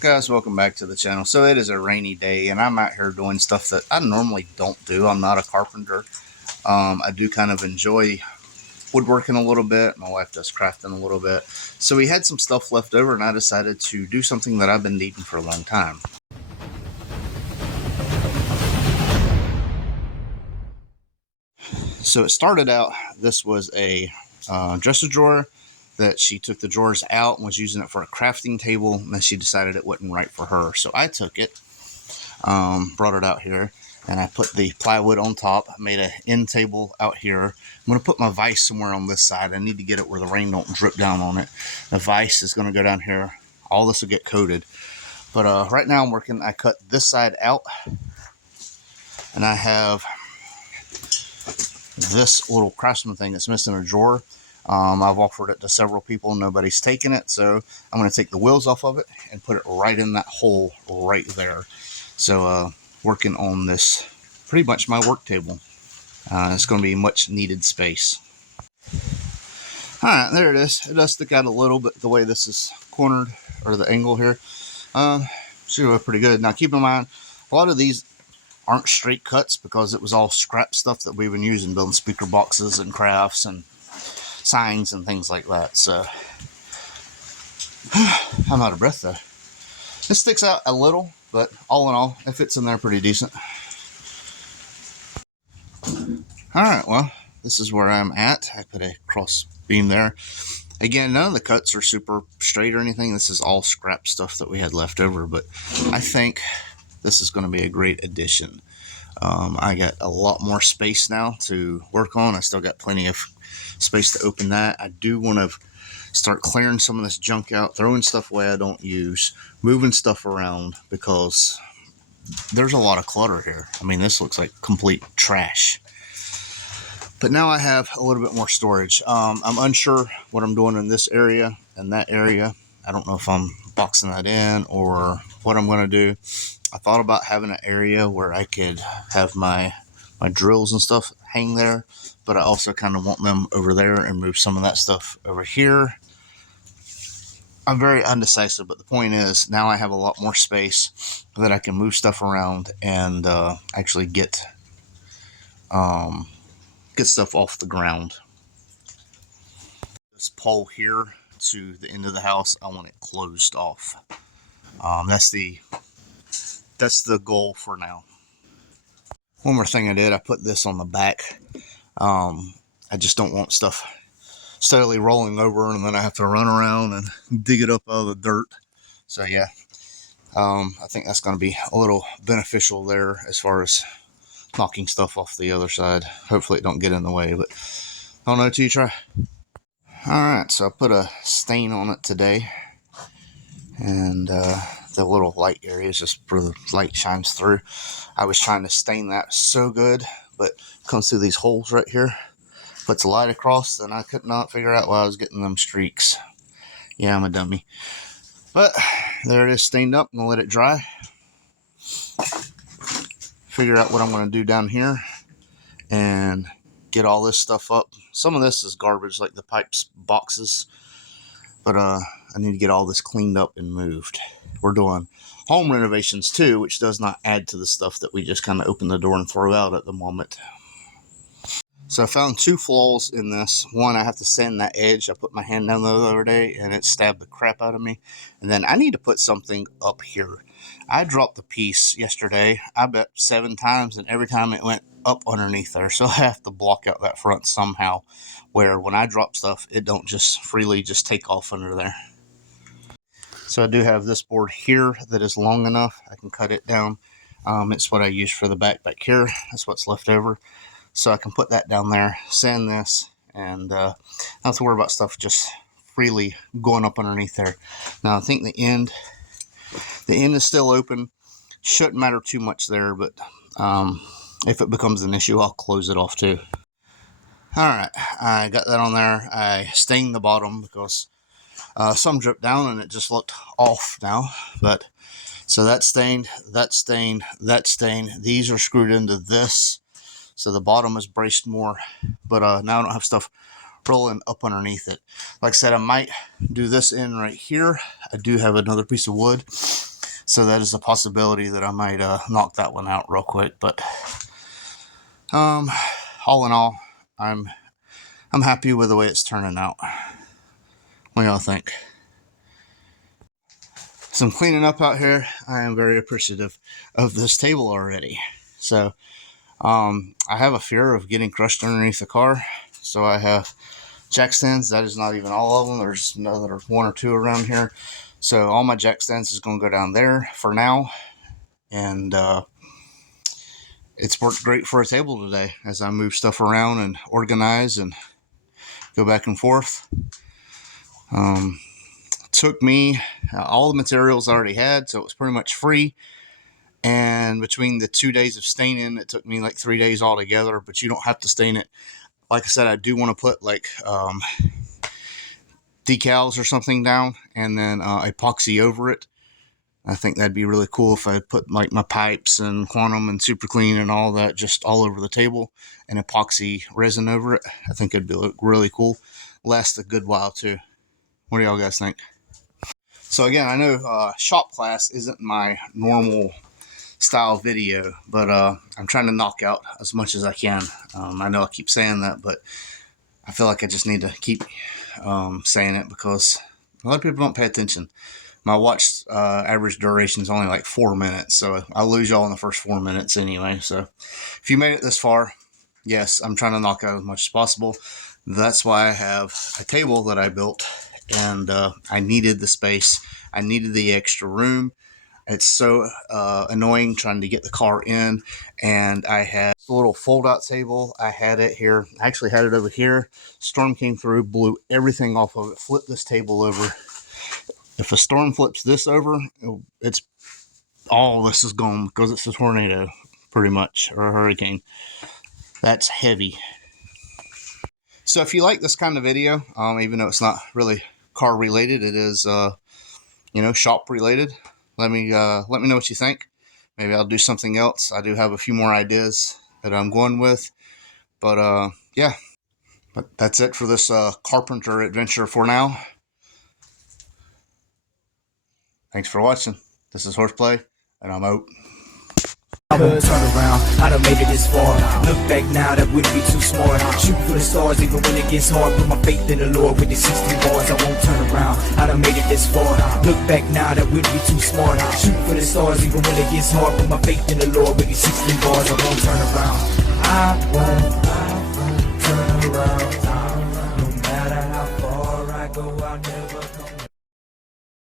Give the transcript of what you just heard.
Guys, welcome back to the channel. So it is a rainy day and I'm out here doing stuff that I normally don't do. I'm not a carpenter. I do kind of enjoy woodworking a little bit. My wife does crafting a little bit. So we had some stuff left over and I decided to do something that I've been needing for a long time. So it started out, this was a dresser drawer that she took the drawers out and was using it for a crafting table, and then she decided it wasn't right for her. So I took it, brought it out here, and I put the plywood on top, made an end table out here. I'm going to put my vise somewhere on this side. I need to get it where the rain don't drip down on it. The vise is going to go down here. All this will get coated. But right now I'm working, I cut this side out, and I have this little craftsman thing that's missing a drawer. I've offered it to several people. Nobody's taken it. So I'm going to take the wheels off of it and put it right in that hole right there. So working on this, pretty much my work table. It's going to be much needed space. All right, there it is. It does stick out a little bit the way this is cornered, or the angle here. Should look pretty good. Now keep in mind, a lot of these aren't straight cuts because it was all scrap stuff that we've been using building speaker boxes and crafts and signs and things like that. So I'm out of breath though. This sticks out a little, but all in all, it fits in there pretty decent. All right, well, this is where I'm at. I put a cross beam there. Again, none of the cuts are super straight or anything. This is all scrap stuff that we had left over, but I think this is going to be a great addition. I got a lot more space now to work on. I still got plenty of space to open that. I do want to start clearing some of this junk out, throwing stuff away I don't use, moving stuff around, because there's a lot of clutter here. I mean, this looks like complete trash. But now I have a little bit more storage. I'm unsure what I'm doing in this area and that area. I don't know if I'm boxing that in or what I'm going to do. I thought about having an area where I could have my drills and stuff hang there, but I also kind of want them over there and move some of that stuff over here. I'm very undecisive, but the point is now I have a lot more space that I can move stuff around and actually get stuff off the ground. This pole here to the end of the house, I want it closed off. That's the goal for now. One more thing I did, I put this on the back. I just don't want stuff steadily rolling over and then I have to run around and dig it up out of the dirt. So yeah, I think that's going to be a little beneficial there as far as knocking stuff off the other side. Hopefully it don't get in the way, but I don't know till you try. Alright, so I put a stain on it today, and the little light area is just where the light shines through. I was trying to stain that so good, but it comes through these holes right here, puts the light across, and I could not figure out why I was getting them streaks. Yeah, I'm a dummy. But there it is, stained up. I'm going to let it dry. Figure out what I'm going to do down here and get all this stuff up. Some of this is garbage, like the pipes boxes, but I need to get all this cleaned up and moved. We're doing home renovations too, which does not add to the stuff that we just kind of open the door and throw out at the moment. So I found two flaws in this. One, I have to sand that edge. I put my hand down the other day and it stabbed the crap out of me. And then I need to put something up here. I dropped the piece yesterday, I bet 7 times, and every time it went up underneath there. So I have to block out that front somehow, where when I drop stuff, it don't just freely just take off under there. So I do have this board here that is long enough. I can cut it down. It's what I use for the back here. That's what's left over. So I can put that down there, sand this, and not have to worry about stuff just freely going up underneath there. Now I think the end is still open. Shouldn't matter too much there, but if it becomes an issue, I'll close it off too. Alright, I got that on there. I stained the bottom because some dripped down and it just looked off now. But so that's stained, that's stained, that's stained. These are screwed into this, so the bottom is braced more. But now I don't have stuff rolling up underneath it. Like I said, I might do this in right here. I do have another piece of wood. So that is a possibility that I might knock that one out real quick. But all in all, I'm happy with the way it's turning out. What do y'all think? Some cleaning up out here. I am very appreciative of this table already. So I have a fear of getting crushed underneath the car. So I have jack stands. That is not even all of them. There's another one or two around here. So all my jack stands is going to go down there for now. And it's worked great for a table today as I move stuff around and organize and go back and forth. Took me all the materials I already had, so it was pretty much free. And between the 2 days of staining, it took me like 3 days altogether. But you don't have to stain it. Like I said, I do want to put like decals or something down, and then epoxy over it. I think that'd be really cool if I put like my pipes and quantum and super clean and all that just all over the table and epoxy resin over it. I think it'd be really cool. Last a good while too. What do y'all guys think? So again, I know shop class isn't my normal style video, but I'm trying to knock out as much as I can. I know I keep saying that, but I feel like I just need to keep saying it because a lot of people don't pay attention. My watch average duration is only like 4 minutes, so I'll lose y'all in the first 4 minutes anyway. So if you made it this far, yes, I'm trying to knock out as much as possible. That's why I have a table that I built, and I needed the space. I needed the extra room. It's so annoying trying to get the car in, and I had a little fold-out table. I had it here. I actually had it over here. Storm came through, blew everything off of it, flipped this table over. If a storm flips this over, it's all this is gone because it's a tornado, pretty much, or a hurricane. That's heavy. So if you like this kind of video, even though it's not really car related, it is shop related. Let me know what you think. Maybe I'll do something else. I do have a few more ideas that I'm going with, but yeah. But that's it for this carpenter adventure for now. Thanks for watching. This is Horseplay, and I'm out. I won't turn around, I done made it this far. Look back now, that wouldn't be too smart. Shoot for the stars even when it gets hard. Put my faith in the Lord with the 16 bars. I won't turn around, I done made it this far. Look back now, that wouldn't be too smart. Shoot for the stars even when it gets hard. Put my faith in the Lord with the 16 bars. I won't turn around, I won't turn around. No matter how far I go, I'll never come